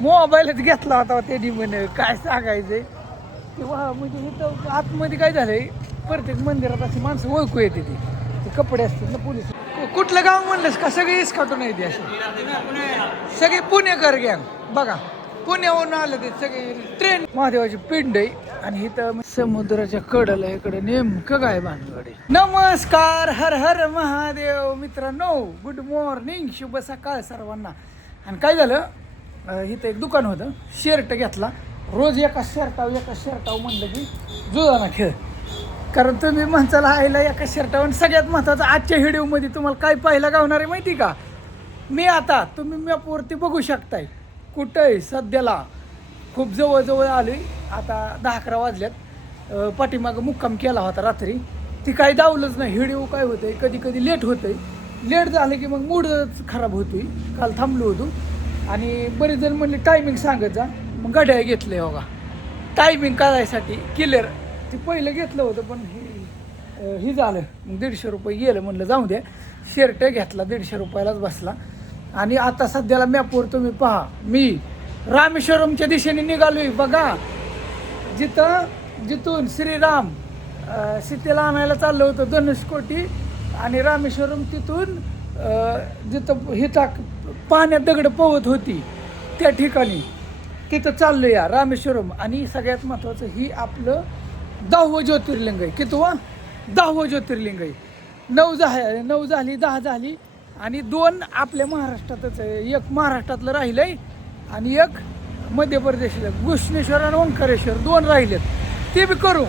मोबाईलच घेतला होता त्यांनी म्हणे काय सांगायचंय तेव्हा. म्हणजे इथं आतमध्ये काय झालंय, प्रत्येक मंदिरात अशी माणसं ओळखू येते ते कपडे असतात ना पोलीस. कुठलं गाव म्हणलंस का सगळे इस्काटून येते असे सगळे पुणेकर गँग बघा, पुण्याहून आलं ते सगळे ट्रेन. महादेवाची पिंड आहे आणि इथं समुद्राच्या कडेला इकडे नेमकं काय भानगड. नमस्कार, हर हर महादेव मित्रांनो, गुड मॉर्निंग, शुभ सकाळ सर्वांना. आणि काय झालं, इथं एक दुकान होतं, शर्ट घेतला. रोज एका शर्टावर म्हणलं की जुळाना खेळ. कारण तुम्ही म्हणताला आईला एका शर्टावर. सगळ्यात महत्त्वाचं आजच्या व्हिडिओमध्ये तुम्हाला काय पाहायला गावणार आहे माहिती का, मी आता तुम्ही मॅपवरती बघू शकताय कुठं आहे सध्याला. खूप जवळजवळ आली, आता 10-11 वाजल्यात. पाठीमागं मुक्काम केला होता रात्री, ती काही दावलंच नाही. व्हिडिओ काय होतंय, कधी कधी लेट होतंय. लेट झालं की मग मूडच खराब होतोय. काल थांबलो होतो आणि बरेच जण म्हणले टायमिंग सांगत जा, मग गाड्या घेतले बघा टायमिंग करायसाठी क्लिअर. ते पहिलं घेतलं होतं पण हे झालं, मग 150 रुपये गेलं. म्हणलं जाऊ द्या, शर्ट घेतला 150 रुपयालाच बसला. आणि आता सध्याला मॅपवर तुम्ही पहा, मी रामेश्वरमच्या दिशेने निघालोय बघा. जिथून श्रीराम सीतेला आणायला चाललं होतं धनुष्कोटी आणि रामेश्वरम, तिथून जिथं हिता पाण्यात दगड पोहत होती त्या ठिकाणी तिथं चाललं या रामेश्वरम. आणि सगळ्यात महत्त्वाचं ही आपलं 10वं ज्योतिर्लिंग आहे. कितवं? 10वं ज्योतिर्लिंग आहे. 9 झाली 10 झाली आणि 2 आपल्या महाराष्ट्रातच आहे. एक महाराष्ट्रातलं राहिलं आहे आणि एक मध्य प्रदेशला, घृष्णेश्वर आणि ओंकारेश्वर 2 राहिलेत. ते बी करू.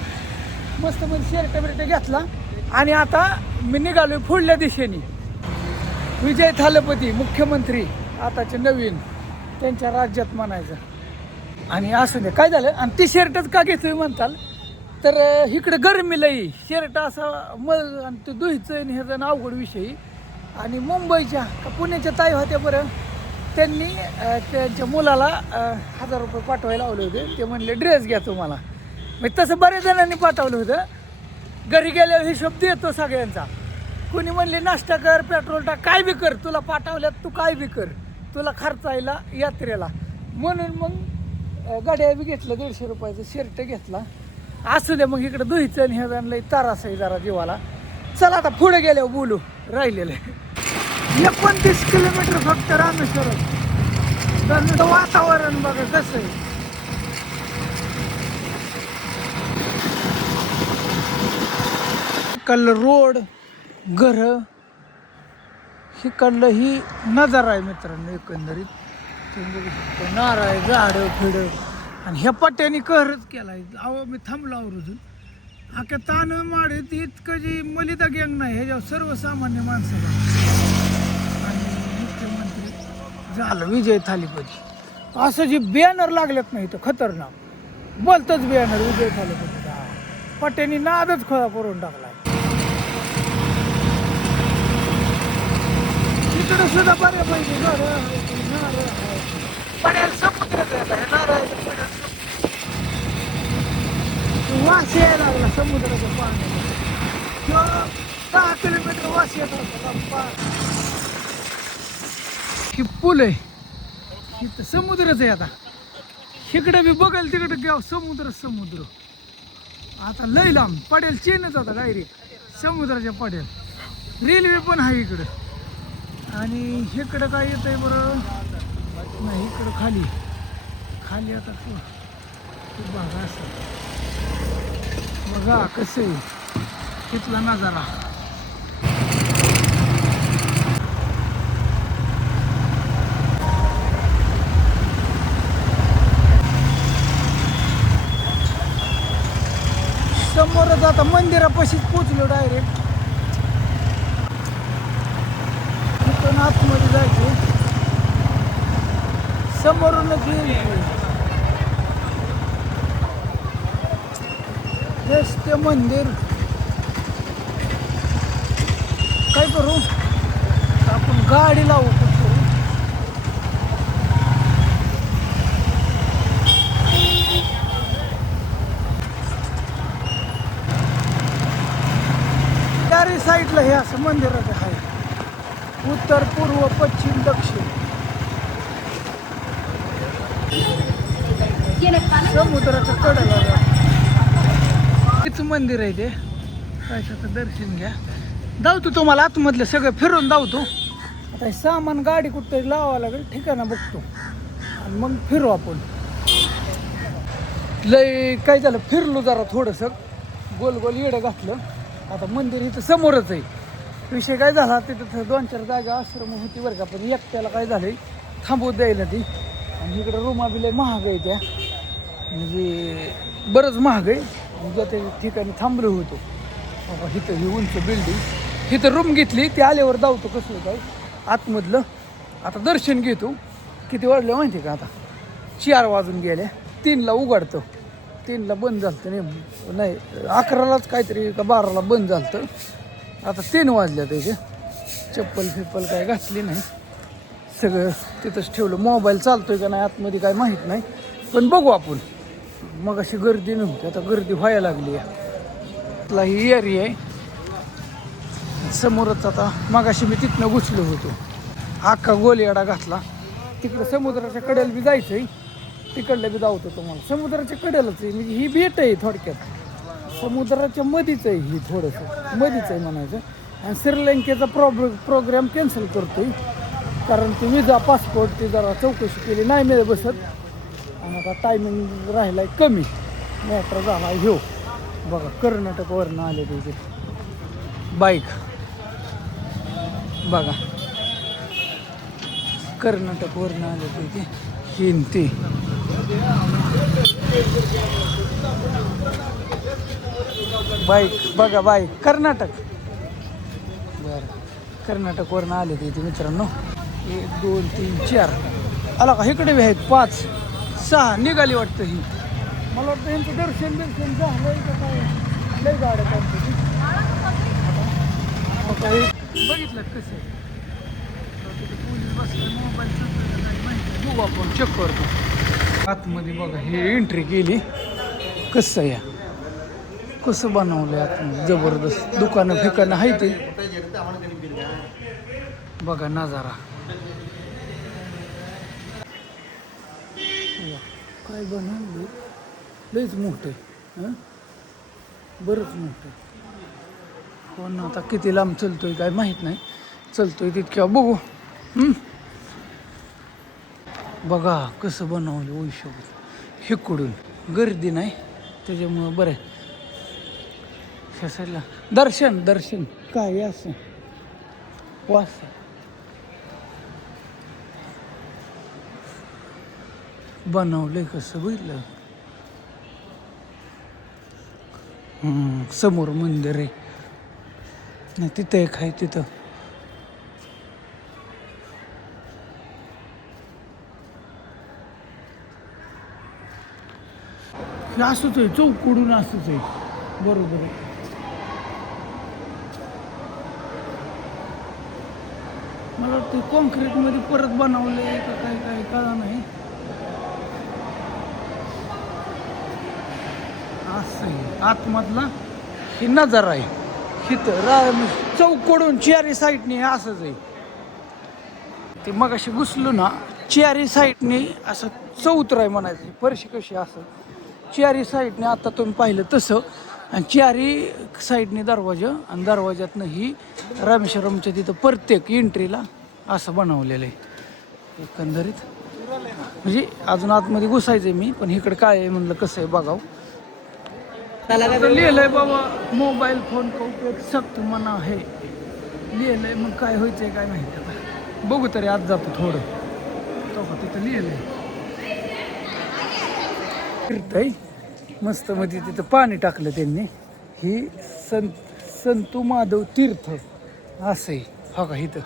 मस्त मध्ये शर्ट घेतला आणि आता मी निघालो पुढल्या दिशेने. विजय थालपती मुख्यमंत्री आताचे नवीन, त्यांच्या राज्यात म्हणायचं. आणि असं नाही काय झालं, आणि ती शर्टच का घेतोय म्हणताल तर इकडं गरमी लई, शर्ट असा मग आणि ते धुईचं हे जण अवघड विषयी. आणि मुंबईच्या का पुण्याच्या ताई होत्या बरं, त्यांनी त्यांच्या मुलाला 1000 रुपये पाठवायला लावले होते. ते म्हणले ड्रेस घ्या तुम्हाला. मग तसं बऱ्याच जणांनी पाठवलं होतं. घरी गेल्यावर हिशोब देतो सगळ्यांचा. कुणी म्हणले नाश्ता कर, पेट्रोल टाक, काय बी कर, तुला पाठवल्यात तू काय बी कर, तुला खर्चायला यात्रेला. म्हणून मग गाड्या बी घेतलं, 150 रुपयाचं शर्ट घेतला. असू दे मग, इकडं धुईचं आणि हे जाणलं तारास आहे जरा जीवाला. चला आता पुढे गेल्यावर बोलू राहिलेलं. 29 किलोमीटर फक्त रामेश्वरम. तर वातावरण बघा कसं आहे. इकडलं रोड, घर, इकडलं ही नजारा आहे मित्रांनो. एकंदरीत तुम्ही बघू शकता, नारळ, झाडं फिडं. आणि ह्या पट्ट्याने कहरच केला आहे. अहो मी थांबलो आवर्जून. अख्या ताण माडे ती इतकं जी मलिदा गँग नाही, ह्याच्यावर सर्वसामान्य माणसाला. आणि मुख्यमंत्री झालं विजय थालीपती असं जे बॅनर लागलेत नाही तर खतरनाक बोलतच बॅनर विजय थालीपती. पट्ट्याने नादच खोळा करून टाकलाय. इकडे सुद्धा बऱ्यापैकी पड्याला समुद्रात नारळ वास यायला लागला समुद्राच्या पाण्याला. 10 किलोमीटर वास येत होता. ही पूल आहे, इथं समुद्रच आहे. आता इकडे बी बघाल तिकडे गाव समुद्र. आता लय लांब पडेल चेनच आता डायरेक्ट समुद्राच्या पडेल. रेल्वे पण आहे इकडं. आणि इकडं काय येत आहे बरं नाही, इकडं खाली आता खूप भागा असं बघा कसं आहे तिथला नजारा. समोरच आता मंदिरापाशीच पोचलो डायरेक्ट. तिथून आतमध्ये जायचं, समोरूनच येईल हेच ते मंदिर. काय करू आपण, गाडी लावू कुठं. चारी साईडला हे असं मंदिराचं आहे, उत्तर, पूर्व, पश्चिम, दक्षिण. समुद्राच्या कडेला किती मंदिर आहे ते पैशाचं दर्शन घ्या. धावतो तुम्हाला आतमधलं सगळं फिरून धावतो. आता हे सामान गाडी कुठतरी लावावं लागेल, ठिकाणं बघतो आणि मग फिरू आपण. लय काय झालं, फिरलो जरा थोडंसं, गोल गोल येडं घातलं. आता मंदिर इथं समोरच आहे. विषय काय झाला, तिथं 2-4 जागा आश्रम होती बरं का, पण एकट्याला काय झालंय थांबवत द्यायला ती. आणि इकडं रूमा बी लय महाग आहे, त्या म्हणजे बरंच महाग आहे. ज्या त्या ठिकाणी थांबलो होतो बाबा, इथं ही उंच बिल्डिंग, इथं रूम घेतली. ते आल्यावर धावतो कसलं काय आतमधलं. आता दर्शन घेतो. किती वाजलं माहिती आहे का, आता 4 वाजून गेले. 3ला उघडतं, 3ला बंद झालं नाही, 11लाच काहीतरी का 12ला बंद झालं. आता 3 वाजल्या. त्याचे चप्पल काय घातली नाही, सगळं तिथंच ठेवलं. मोबाईल चालतोय का नाही आतमध्ये काय माहीत नाही, पण बघू आपण. मग अशी गर्दी नव्हती, आता गर्दी व्हायला लागली आहे. ही एरिया आहे समोरच. आता मग अशी मी तिथनं घुसलो होतो, अख्खा गोलयाडा घातला. तिकडं समुद्राच्या कडेला बी जायचं आहे, तिकडलं बी धावतो तुम्हाला. समुद्राच्या कडेलाच आहे, म्हणजे ही बेट आहे थोडक्यात, समुद्राच्या मधीच आहे ही, थोडंसं मधीच आहे म्हणायचं. आणि श्रीलंकेचा प्रोग्राम कॅन्सल करतोय, कारण ती विजा पासपोर्ट ती जरा चौकशी केली नाही मिळत बसत. आणि आता टायमिंग राहिला आहे कमी, मॅटर झाला ह्यो बघा. कर्नाटकवरनं आले तिथे बाईक बघा, कर्नाटकवरनं आले तिथे हिंदी. बाईक बघा, बाईक कर्नाटक. बरं, कर्नाटकवरनं आले तिथे मित्रांनो. 1 2 3 4 आला का, इकडे बी आहेत 5 6 निघाली वाटतं ही. मला वाटतं यांचं दर्शन झालं का काय, लय गाड्या त्यांचं. बघितलं कसं पोलीस बसले, मोबाईल माहिती बघू आपण, चेक करतो आतमध्ये. बघा हे एंट्री केली, कसं या कसं बनवलं आतमध्ये, जबरदस्त. दुकानं फिकानं आहे ते बघा नजारा. काय बनवलं, लयच मोठं आहे, बरंच मोठं. पण आता किती लांब चलतोय काय माहीत नाही, चलतोय तितक्या बघू. बघा कसं बनवलं ओशोबत, हिकडून गर्दी नाही त्याच्यामुळं बरं आहे. साईडला दर्शन काय असं वास बनवलंय कसं बघितलं. समोर मंदिर आहे, नाही तिथं एक आहे तिथं. असंच आहे, चौकडून असंच आहे, बरोबर आहे. मला वाटतं कॉन्क्रीटमध्ये परत बनवलं आहे का काय काय कळा नाही. असं आहे आतमधला हे नजारा आहे. इथं चौकडून 4 साईडने असंच आहे. ते मग अशी घुसलो ना, 4 साईडने असं चौतर आहे म्हणायचं. फरशी कशी असं 4 साईडने आता तुम्ही पाहिलं तसं, आणि 4 साईडने दरवाजा, आणि दरवाज्यातनं ही रामेश्वरमच्या तिथं प्रत्येक एंट्रीला असं बनवलेलं आहे एकंदरीत. म्हणजे अजून आतमध्ये घुसायचं आहे मी, पण इकडं काय आहे म्हणलं कसं आहे बघावं. लिहिलंय बाबा, मोबाईल फोन का उपयोग सक्त मना आहे लिहिलंय. मग काय व्हायचंय काय माहिती, आता बघू तरी आज जातो थोडं. तिथं लिहिलंय फिरतंय मस्त मध्ये, तिथं पाणी टाकलं त्यांनी. ही संतू माधव तीर्थ असं आहे. हो का, इथं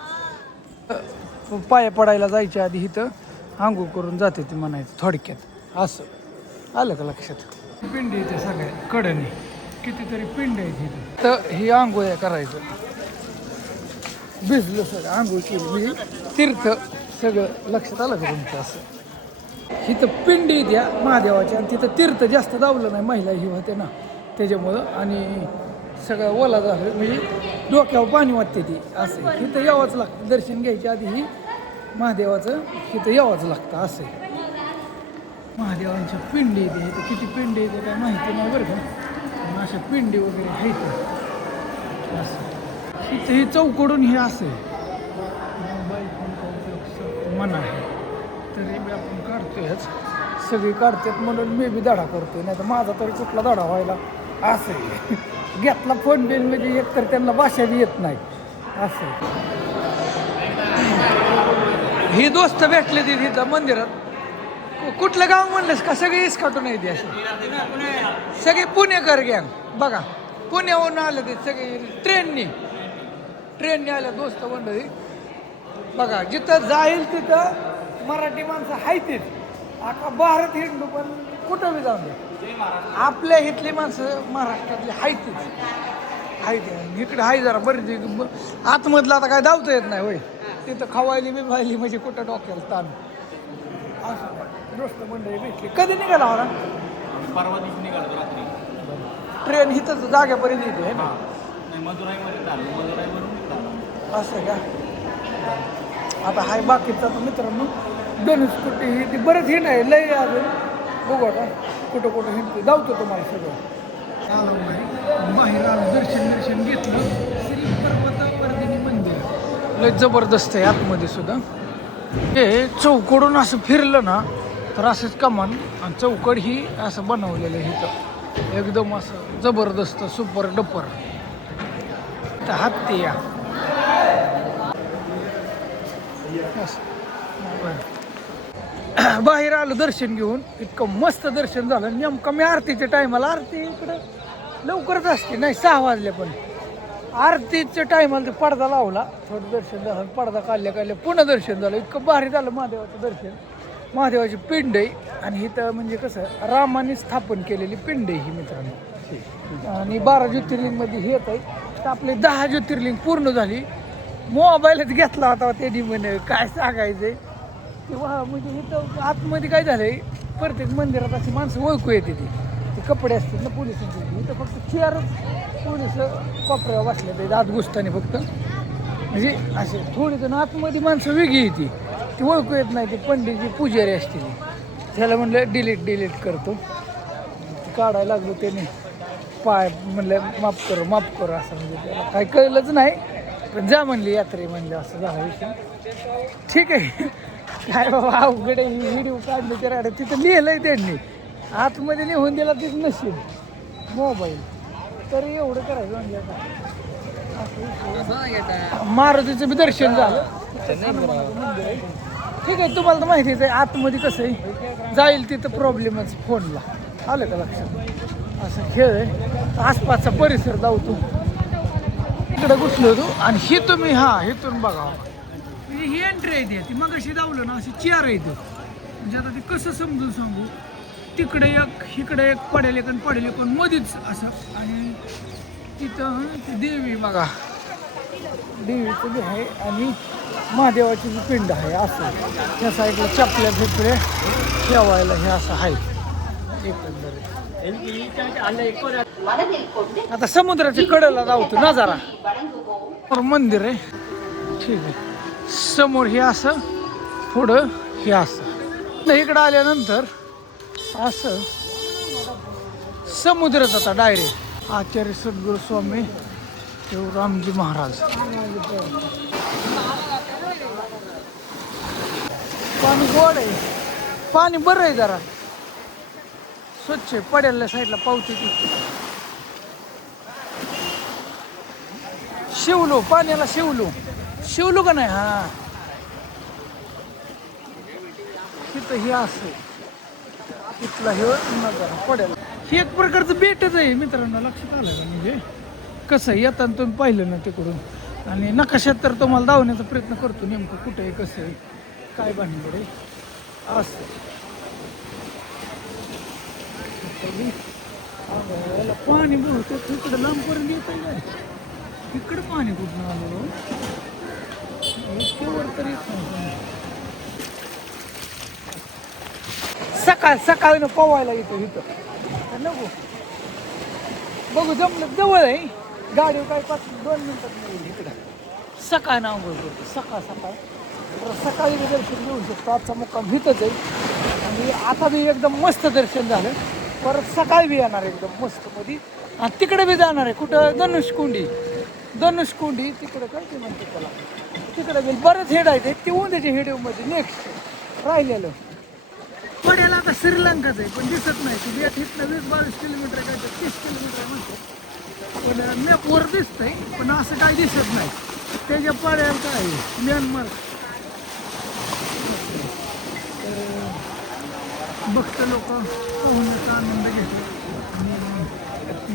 पाया पडायला जायच्या आधी इथं आंघोळ करून जाते ती म्हणायचं थोडक्यात. असं आलं का लक्षात. पिंडी इथे सगळ्या कडेने कितीतरी पिंड आहेत इथं. तर ही आंघोळ करायचं, भिजलं सगळं, आंघोळ केली म्हणजे तीर्थ सगळं. लक्षात आलं का तुमचं. असं इथं पिंडी द्या महादेवाची, आणि तिथं तीर्थ जास्त दावलं नाही, महिला ही होते ना त्याच्यामुळं. आणि सगळं ओला झालं म्हणजे डोक्यावर पाणी वाटते ती. असं इथं यावंच लागतं, दर्शन घ्यायच्या आधी ही महादेवाचं इथं यावंच लागतं. असं महादेवांच्या पिंडी येते इथं. किती पिंडी येते काय माहिती नाही बरं का, पण अशा पिंडी वगैरे आहेत असं. इथं हे चौकडून हे असे मोबाईल फोनचा उपयोग मना आहे, तरी मी आपण काढतोयच. सगळी काढतात म्हणून मी बी धडा करतोय, नाही तर माझा तरी कुठला धडा व्हायला असं आहे. घेतला फोन बिन म्हणजे एक तर त्यांना भाषा बी येत नाही असं. ही दोस्त भेटले ती तिथं मंदिरात. कुठलं गाव म्हणलंस का? सगळे इसकाटून येते असे सगळे पुणेकर गँग बघा, पुण्याहून आले ते सगळे ट्रेननी आल्या दोस्त मंडळी बघा. जिथं जाईल तिथं मराठी माणसं आहेतच. आता भारत हिंदू पण कुठं बी जाऊन द्या, आपल्या इथली माणसं महाराष्ट्रातली आहेत. इकडे आहे जरा बरीच आतमधलं आता काय धावता येत नाही होय. तिथं खवायली बिवायली म्हणजे कुठं डोक्याला ताण असं. दोस्त मंडळी भेटली. कधी निघाला मला? परवा दिवशी निघालो रात्री. ट्रेन इथंच जाग्यापर्यंत येते ना? मदुराईवरून असं का? आता हाय बाकीचं आता मित्रांनो धनुष्कोटी ही ती बरंच हिंड आहे लय अजून. बघू आता कुठं कुठं हिंडते, धावतो तुम्हाला सगळं. आलो बाहेर आलो, दर्शन घेतलं. श्री पर्वतवर्धिनी मंदिर लय जबरदस्त आहे आतमध्ये सुद्धा. हे चौकडून असं फिरलं ना तर असंच कमान, आणि चौकड ही असं बनवलेलं आहे इथं एकदम असं जबरदस्त सुपर डपर. तर हत्ती या बाहेर आलो दर्शन घेऊन. इतकं मस्त दर्शन झालं. नेमकं मी आरतीच्या टायमाला, आरती इकडं लवकरच असते नाही 6 वाजले, पण आरतीच्या टायमाला ते पडदा लावला, थोडं दर्शन झालं, पडदा काढल्या पुन्हा दर्शन झालं. इतकं भारी झालं महादेवाचं दर्शन. महादेवाची पिंड आहे, आणि इथं म्हणजे कसं रामाने स्थापन केलेली पिंड आहे ही मित्रांनो. आणि 12 ज्योतिर्लिंगमध्ये हे येत आहे. तर आपले 10 ज्योतिर्लिंग पूर्ण झाली. मोबाईलच घेतला होता त्यांनी म्हणे, काय सांगायचंय तेव्हा. म्हणजे इथं आतमध्ये काय झालंय, प्रत्येक मंदिरात अशी माणसं ओळखू येते ती कपडे असतात ना पोलिसांची. इथं फक्त चेअरच पोलिस कोपऱ्यावर बसले ते आत घुसताना फक्त, म्हणजे असे थोडी जण आतमध्ये माणसं वेगळी येते ती ओळखू येत नाही. ती पंडितजी पुजारी असते त्याला म्हणलं डिलीट करतो. काढायला लागलो त्याने पाय, म्हणलं माफ करो असं. म्हणजे त्याला काही कळलंच नाही, पण जा म्हणली यात्रे म्हणलं. असं झालं विषय. ठीक आहे काय बाबा अवघड आहे. व्हिडिओ काढले तर अरे तिथं लिहिलंय त्यांनी, आतमध्ये लिहून दिला तीच नशीब मोबाईल, तरी एवढं करायचं म्हणजे आता. मारुतीचं बी दर्शन झालं. मंदिर आहे ठीक आहे. तुम्हाला तर माहितीच आहे आतमध्ये कसं आहे, जाईल तिथं प्रॉब्लेमच फोनला. आलं का लक्षात? असं खेळ आहे. आसपासचा परिसर धावतो. इकडे घुसलो होतो, आणि ही तुम्ही इथून बघा ही एंट्री आहे ती मग अशी धावलं ना, अशी चेअर आहे म्हणजे आता ते कसं समजून सांगू. तिकडे एक इकडे एक पडेल एक पडेल एक मधीच असं. आणि तिथं ती देवी बघा, देवीचं बी आहे, आणि महादेवाची जी पिंड आहे असं. त्या साईडला चपल्या फिपल्या ठेवायला हे असं आहे एकंदरीत. आता समुद्राच्या कडेला जाऊतो नजारा. मंदिर आहे ठीक आहे. समोर हे असं, पुढं हे असं. इकडं आल्यानंतर असं समुद्रच आता डायरेक्ट. आचार्य सद्गुरू स्वामी रामजी महाराज. पाणी गोड आहे, पाणी बरं आहे, जरा स्वच्छ आहे. पड्याला साईडला पावती शिवलो, पाण्याला शिवलो का नाही. हा तिथं हे असं तिथला हे नजारा पडेल. हे एक प्रकारचं बेटच आहे मित्रांनो, लक्षात आलं का? म्हणजे कसं आहे, येताना तुम्ही पाहिलं ना तिकडून, आणि नकाशात तर तुम्हाला धावण्याचा प्रयत्न करतो नेमकं कुठं आहे, कसं आहे, काय भानगड आहे असं. पाणी बहुतेक इकडं लांबपर्यंत येत आहे. इकडं पाणी कुठून आलं इतक्यावर तर येत नाही. सकाळनं पोवायला येतो इथं नको. बघू जमलं, जवळ आहे गाडीवर काय 2 मिनिटात नाही. इकडं सकाळ नाव करतो, सकाळ सकाळी दर्शन घेऊ शकतो. आजचा मुक्काम हितच आहे. आणि आता बी एकदम मस्त दर्शन झालं. परत सकाळी बी येणार एकदम मस्त मध्ये. आणि तिकडे बी जाणार आहे कुठं, धनुष्कुंडी तिकडं काय ते म्हणते त्याला, तिकडे बी बरंच हेड आहे ते उद्याच्या व्हिडिओमध्ये नेक्स्ट राहिलेलं. पड्याला आता श्रीलंकाच आहे पण दिसत नाही. ती बेट इथनं 20-22 किलोमीटर काय तर 30 किलोमीटर म्हणतो, पण मॅपवर दिसतंय पण असं काही दिसत नाही. त्याच्या पड्याला काय आहे म्यानमार. भक्त लोक पोहण्याचा आनंद घेतात आणि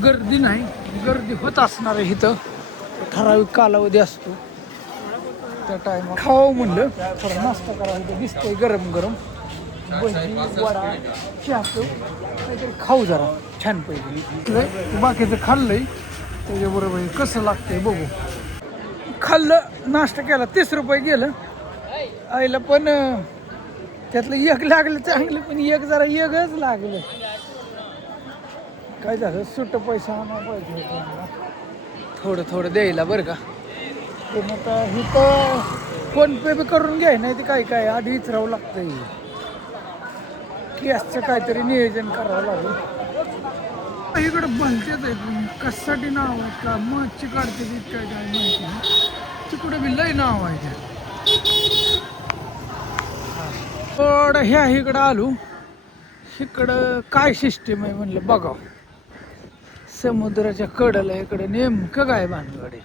गर्दी नाही, गर्दी होत असणार आहे इथं. ठराविक कालावधी असतो त्या टायमात. खावं म्हणलं थोडा नाश्ता करावं, इथं दिसतंय गरम गरम भजी वडा चहा काहीतरी खाऊ जरा छान पैकी. बाकीचं खाल्लंय त्याच्याबरोबर कसं लागतंय बघू. खाल्लं नाश्ता केला 30 रुपये गेलं आईला, पण त्यातलं एक लागलं चांगलं पण एक जरा एकच लागलं. काय झालं सुट्ट पैसा आणायला पाहिजे होता थोडं थोडं द्यायला बरं का. पण आता इथं फोनपे बी करून घ्याय नाही ते काय काय आधी विचारावं लागतंय. गॅसचं काहीतरी नियोजन करावं लागेल. इकडं भलतेच आहेत कशासाठी नाव आहेत का मच्छी काढते काय काय माहिती नाही. तिकडं बी लय नाव आहे. थोडं ह्या इकडं आलो, इकडं काय सिस्टीम आहे म्हणलं बघाव. समुद्राच्या कडेला इकडं नेमकं काय भानगड आहे.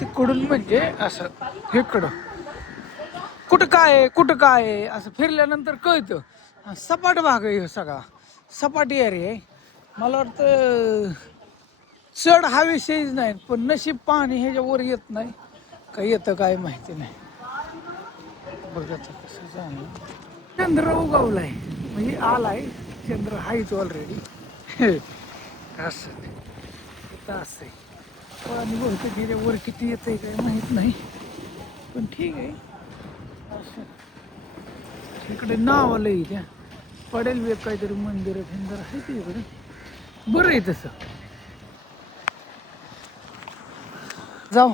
तिकडून म्हणजे असं इकडं कुठं काय आहे असं फिरल्यानंतर कळतं. सपाट भाग आहे सगळा, सपाटी एरिया आहे. मला वाटतं चढ हा विषयच नाही, पण नशीब पाणी ह्याच्यावर येत नाही. काही येतं काय माहिती नाही. बघा कसं जाणं. चंद्र उगवलाय म्हणजे आलाय चंद्र हायच ऑलरेडी. असं असं आहे. पाणी बहुतेक ह्याच्यावर किती येतंय काय माहीत नाही, पण ठीक आहे. असं इकडे नाव आलंय त्या पडेल वेग काहीतरी मंदिर फिंदर आहे ते इकडे. बरं आहे तसं. जाऊ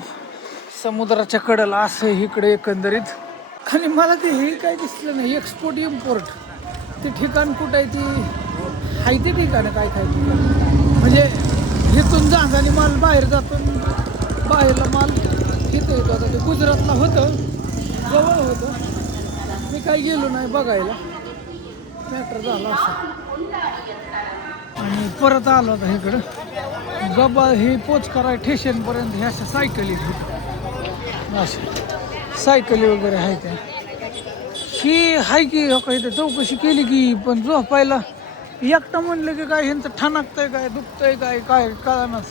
समुद्राच्या कडेला असं इकडे एकंदरीत. आणि मला ते हे काय दिसलं नाही एक्सपोर्ट इम्पोर्ट ते ठिकाण कुठं आहे ती आहे ते ठिकाण काय काय म्हणजे इथून जहाजाने माल बाहेर जातो, बाहेरला माल इथं येतो. आता ते गुजरातला होतं जवळ होतं, मी काही गेलो नाही बघायला. मॅटर झाला असं आणि परत आलो होता इकडं गबा हे पोच कराय स्टेशनपर्यंत. ह्या अशा सायकली अशा सायकली वगैरे आहे त्या. ही हाय की इथं चौकशी केली की, पण झोपायला एकटं म्हणलं की काय ह्यांचं ठणकतंय काय दुखतंय काय काय कळनाच.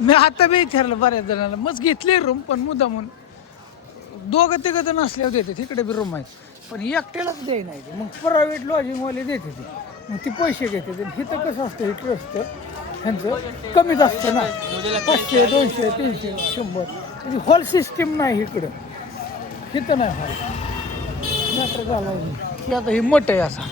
मी आता बी विचारलं बऱ्याच जणांना, मग घेतली रूम पण मुद्दा म्हणून. दोघं तिघं जण असल्यावर देते तिकडे बी रूम आहेत, पण एकट्यालाच द्याय नाही. मग प्रायव्हेट लॉजिंगवाले देते ते, मग ती पैसे घेते. इथं कसं असतं हे ट्रस्ट ह्यांचं कमीच असतं ना, 500 200 300 100. म्हणजे हॉल सिस्टीम नाही इकडं, इथं नाही हॉल. मॅटर झाला की आता हे मठ आहे असा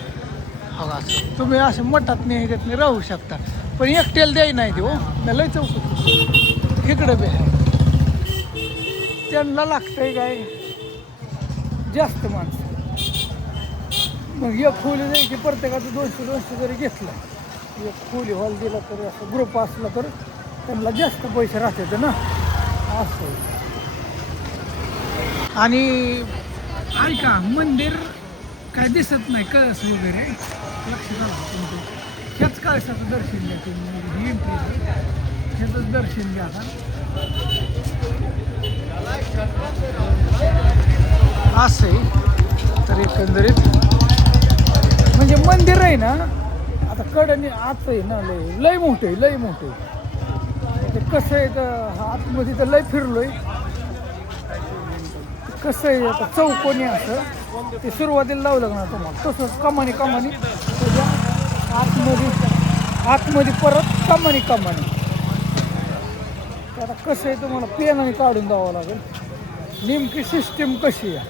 बघा. असं तुम्ही असं मठात नाही ह्याच्यात नाही राहू शकता, पण एकट्याला द्याय नाही ते. हो मी लय चौकशी इकडं बी आहे. त्यांना लागतंय काय जास्त माणसं. मग एक खोली द्यायची प्रत्येकाचं 200 जरी घेतलं, एक खोली हॉल दिला तर असं ग्रुप असला तर त्यांना जास्त पैसे राहतात ना असं. आणि ऐका मंदिर काय दिसत नाही कळस वगैरे लक्षात आलं तुमचं. ह्याच कळसाचं दर्शन घ्या तुम्ही, एंट्री ह्याचंच दर्शन घ्या. असं आहे तर एकंदरीत म्हणजे मंदिर आहे ना आता कडनी आत आहे ना, लय मोठे लय मोठे. ते कसं आहे तर आतमध्ये तर लय फिरलोय. कसं आहे आता चौकोनी असं ते सुरुवातीला लावलं ना तुम्हाला तसंच कमानी त्याच्या आतमध्ये परत कमानी. आता कसं आहे तुम्हाला पेनाने काढून द्यावं लागेल नेमकी सिस्टीम कशी आहे,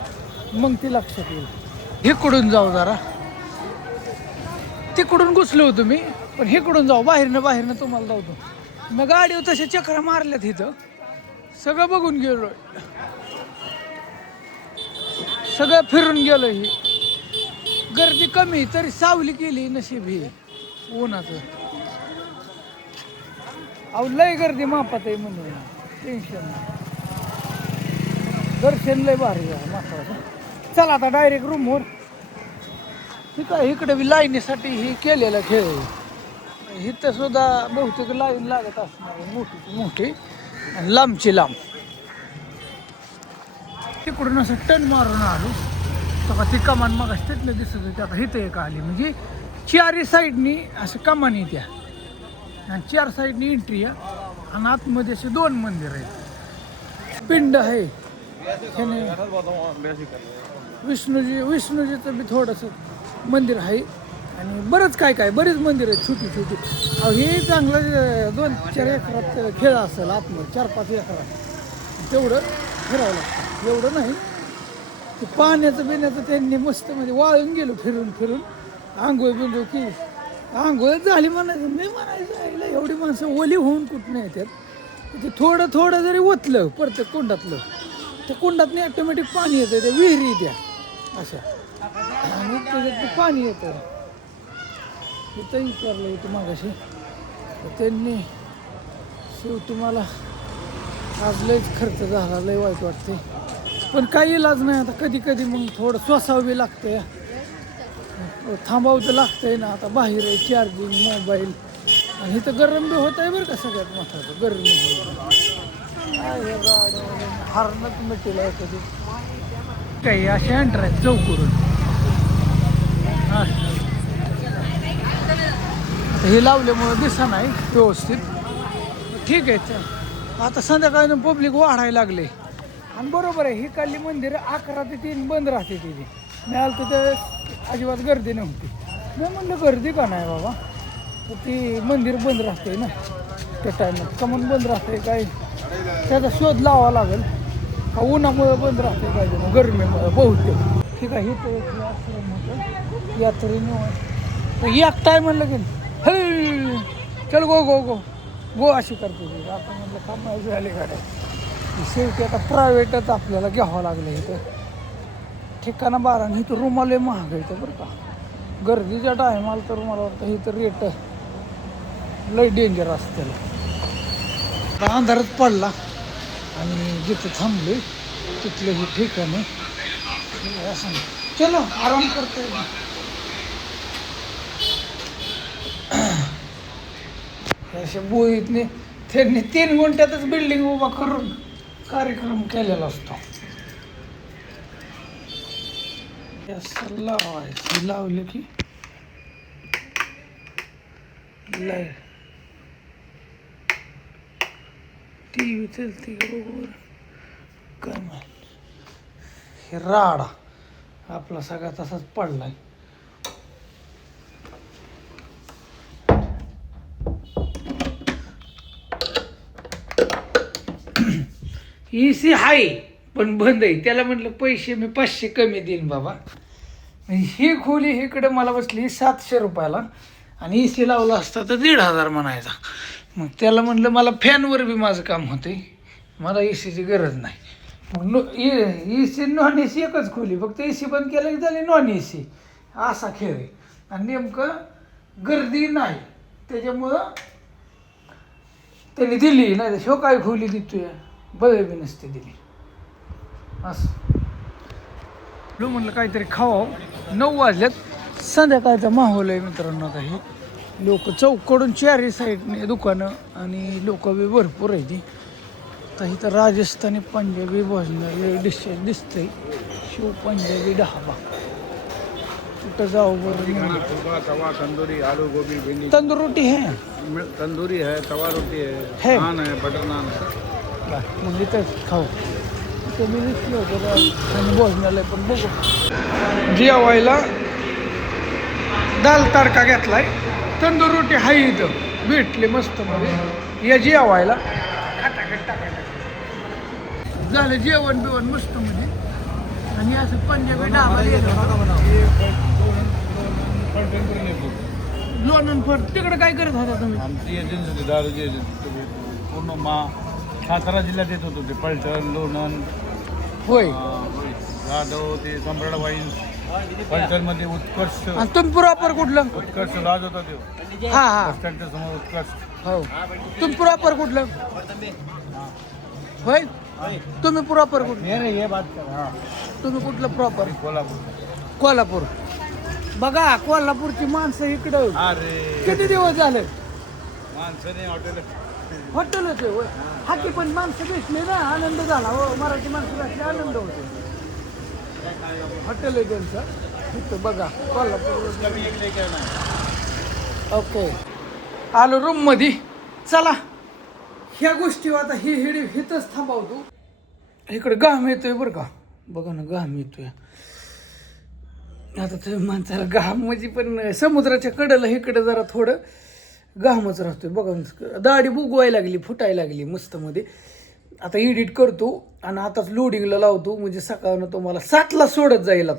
मग ती लक्षात येईल. इकडून जाऊ जरा, तिकडून घुसलो होतो मी, पण इकडून जाऊ बाहेरनं तुम्हाला जाऊ. मग गाडीवर तशा चक्रा मारल्यात इथं सगळं बघून गेलो. सगळं फिरून गेलो ही गर्दी कमी तरी सावली केली नशीब ही उन्हाचं. अहो लय गर्दी मापात आहे म्हणून टेन्शन नाही. दर्शन लय भारी आहे महत्वाचं. चला आता डायरेक्ट रूमवर. ठीक आहे इकडे बी लाईनीसाठी ही केलेला खेळ आहे. इथं सुद्धा बहुतेक लाईन लागत असणार मोठी मोठी आणि लांबची लांब. तिकडून असं टन मारून आलो तेव्हा ती कमान मग तिथलं दिसत होती. आता इथं एक आली म्हणजे चारही साईडनी असं कमानी त्या आणि 4 साईडनी एंट्री आहे आणि आतमध्ये असे 2 मंदिर आहेत. पिंड आहे विष्णूजीचं बी थोडंसं मंदिर आहे आणि बरंच काय बरेच मंदिर आहेत छोटी छोटी. अहो हे चांगलं 2-4 एकरात खेळ असेल आतमध्ये 4-5 एकरात तेवढं फिरावं लागतं. एवढं नाही ते पाण्याचं बिण्याचं त्यांनी मस्त म्हणजे वाळून गेलो फिरून फिरून. आंघोळ बिंघोळ की आंघोळच झाली म्हणायचं मी म्हणायचं एवढी माणसं ओली होऊन कुठं नाही येतात. ते थोडं थोडं जरी ओतलं प्रत्येक कुंडातलं त्या कुंडातनं ऑटोमॅटिक पाणी येतं. त्या विहिरी द्या अशा आणि त्याच्यात ते पाणी येतं. इथं विचारलं होतं मागाशी त्यांनी शेवटी मला आज लयच खर्च झाला लय वाईट वाटते पण काही इलाज नाही. आता कधी कधी मग थोडं सोसावं बी लागतंय थांबावं तर लागतंय ना. आता बाहेर आहे चार्जिंग मोबाईल आणि इथं गरम बी होत आहे बरं का. सगळ्यात महत्त्वाचं गरमी हारणच मिटेल आहे कधी काही असे एंटर आहेत चौकडून. हे लावल्यामुळं दिसा नाही व्यवस्थित. ठीक आहे चल आता संध्याकाळी पब्लिक वाढायला लागले आणि बरोबर आहे ही काढली मंदिर 11 ते 3 बंद राहते तिथे. मिळालं तर ते अजिबात गर्दी नव्हती. मी म्हणलं गर्दी का नाही बाबा तर ती मंदिर बंद राहते ना त्या टायमात. कमन बंद राहते काय त्याचा शोध लावा लागेल का उन्हामुळं बंद राहते पाहिजे मग गरमीमुळं बहुतेक. ठीक आहे इथं एक आश्रम होतं यात्रेने एक टाय म्हणलं की हे चल गो गो गो गो अशी करते ती. आता म्हटलं थांबायची झाली गाड्या शेवटी आता प्रायव्हेटच आपल्याला घ्यावं लागलं इथं. ठिकाणा 12 आणि इथं रुमाले महाग आहे बरं का. गर्दीच्या टायमाला तर मला वाटतं इथं रेट लय डेंजर असते. आता अंधारच पडला आणि जिथं थांबले तिथलं हे ठिकाण असं चलो आराम करतोय. अशा बोईतने त्यांनी 3 गुंठ्यातच बिल्डिंग उभा करून कार्यक्रम केलेला असतो. असं लावायचं लावलं की लाईट टी व्ही चलते बरोबर काय म्हण. हे राडा आपला सगळा तसाच पडलाय. AC आहे पण बंद आहे. त्याला म्हटलं पैसे मी 500 कमी देईन बाबा. ही खोली इकडे मला बसली 700 रुपयाला आणि AC लावला असता तर 1500 म्हणायचा. मग त्याला म्हटलं मला फॅनवर बी माझं काम होते मला ACची गरज नाही. मग AC नॉन AC एकच खोली फक्त AC बंद केलं की झाली नॉन AC असा खेळ आहे. आणि नेमकं गर्दी नाही त्याच्यामुळं त्यांनी दिली नाही तर शो काय खोली देतोय बळे बी नसते दिली असं. म्हणलं काहीतरी खावं. 9 वाजल्यात संध्याकाळचा माहोल आहे मित्रांनो. आता हे लोक चौकडून 4ही साईडने दुकानं आणि लोक बी भरपूर आहे ती. तर इथं राजस्थानी पंजाबी भोजनालय डिशेस दिसतंय. शिव पंजाबी ढाबा कुठं जाऊ बरं. तंदूरी आलू गोभी भिंडी तंदूर रोटी है तंदूरी है तवा रोटी है नान है बटर नान है. मग इथं खाऊ. इथं मी दिसलं होतं आणि भोजनालय पण बघू. जेवायला दाल तडका घेतलाय. तंदूर रोटी हाय इथं भेटले मस्त मध्ये या जेवायला. झालं जेवण बिवण मस्त मध्ये आणि असं पंजाबी ढाबा लोणन फर तिकडे काय करत होता तुम्ही. आमची एजन्सी होती दारूची एजन्सी पूर्ण सातारा जिल्ह्यात येत होतो ते पलटण लोणंद. होय जाधव ते सम्राट वाईन पंचलमध्ये उत्कर्ष आणि तुम्ही प्रॉपर कुठलं? उत्कर्ष राज होता ते हा हा बस स्टँडच्या समोर उत्कर्ष. हो. तुम्ही प्रॉपर कुठलं? होय तुम्ही प्रॉपर कुठलं? हे बात कर हा तुम्ही कुठलं प्रॉपर? कोल्हापूर. कोल्हापूर. बघा कोल्हापूरची माणसं इकडं अरे किती दिवस झाले माणसाने हॉटेल हॉटेल होते होय. हाकी पण माणसं भेटले ना आनंद झाला हो. मराठी माणसं भेटले आनंद होतो. हॉटेल आहे त्यांचं इथं बघा कोल्हापूर. ओके आलो रूम मध्ये. चला ह्या गोष्टी आता ही हिडी हिथंच थांबवतो. इकडे घाम येतोय बरं का. बघा ना घाम येतोय. आता तुम्ही माणसाला घाम म्हणजे पण समुद्राच्या कडेला इकडे जरा थोडं घामच राहतोय. बघा दाढी बुगवायला लागली फुटायला लागली मस्त मध्ये. आता एडिट करतो आणि आताच लोडिंगला लावतो म्हणजे सकाळनं तुम्हाला 7ला सोडत जाईल.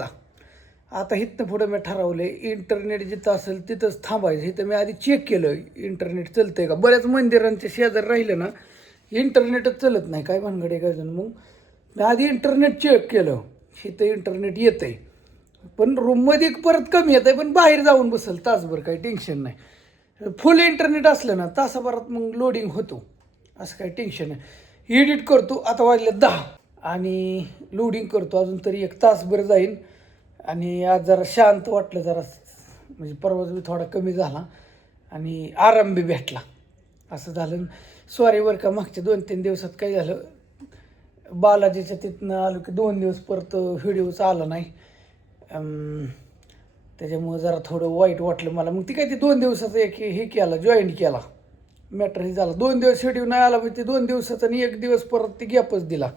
आता इथनं पुढं मी ठरवलं इंटरनेट जिथं असेल तिथंच थांबायचं. इथं मी आधी चेक केलं इंटरनेट चलतंय का. बऱ्याच मंदिरांच्या शेजारी राहिलं ना इंटरनेटच चलत नाही काय भानगडे काय जण. मग मी आधी इंटरनेट चेक केलं इथं इंटरनेट येतं आहे पण रूममध्ये परत कमी येत आहे पण बाहेर जाऊन बसेल तासभर काही टेन्शन नाही. फुल इंटरनेट असलं ना तासाभरात मग लोडिंग होतो असं काही टेन्शन नाही. एडिट करतो आता वाजले 10 आणि लोडिंग करतो अजून तरी 1 तासभर जाईल. आणि आज जरा शांत वाटलं जरा म्हणजे परवाच बी थोडा कमी झाला आणि आराम बी भेटला असं झालं. सॉरी बरं का मागच्या 2-3 दिवसात काय झालं बालाजीच्या तिथनं आलो की 2 दिवस परत व्हिडिओच आला नाही. त्याच्यामुळं जरा थोडं वाईट वाटलं मला. मग ती काय ते 2 दिवसाचं एक हे केला जॉईंट केला मॅटर हे झाला. 2 दिवस व्हिडिओ नाही आला म्हणजे ते 2 दिवसाचा आणि 1 दिवस परत ते गॅपच दिला.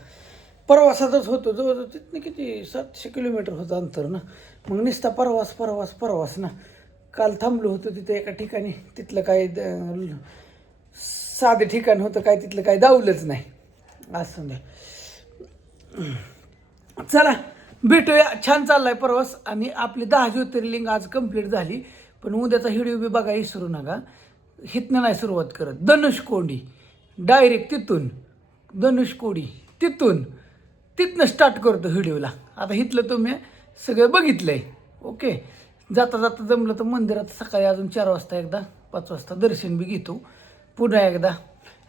प्रवासातच होतो जवळजवळ तिथनं किती 700 किलोमीटर होतं अंतर ना. मग नुसता प्रवास ना. काल थांबलो होतो तिथे एका ठिकाणी तिथलं काय साधे ठिकाण होतं काय तिथलं काय दावलंच नाही असं नाही. चला भेटूया. छान चाललाय प्रवास आणि आपली 10 ज्योतिर्लिंग आज कंप्लीट झाली. पण उद्याचा व्हिडिओ बी बघा विसरू नका. हिथनं नाही सुरुवात करत धनुषकोडी डायरेक्ट तिथून धनुषकोडी तिथनं स्टार्ट करतो व्हिडिओला. आता इथलं तुम्ही सगळं बघितलं आहे. ओके जाता जाता जमलं तर मंदिरात सकाळी अजून 4 वाजता एकदा 5 वाजता दर्शन बी घेतो पुन्हा एकदा.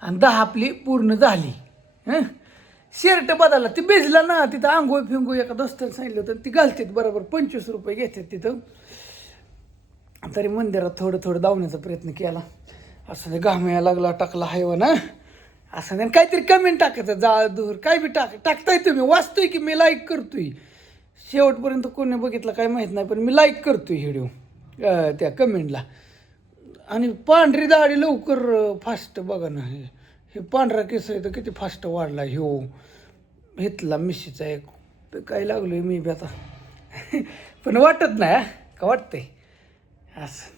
आणि 10 आपली पूर्ण झाली. शर्ट बदलला ती भिजला ना तिथं आंघोळ फिंगोळ एका दोस्ताला सांगितलं होतं ती घालतात बरोबर 25 रुपये घेतात तिथं. तरी मंदिरात थोडं धावण्याचा प्रयत्न केला. असं घाम यायला लागला टाकला हायवा ना असं नाही. काहीतरी कमेंट टाकायचं जाळ दूर काय बी टाकताय तुम्ही. वाचतोय की मी लाईक करतोय. शेवटपर्यंत कोणी बघितलं काय माहीत नाही पण मी लाईक करतोय व्हिडिओ त्या कमेंटला. आणि पांढरी दाढी लवकर फास्ट बघा ना. हे पांढरा केस आहे तर किती फास्ट वाढला ह्यो घेतला मिशीचा एक तर काय लागलोय मी बी आता पण वाटत नाही का वाटतंय असं.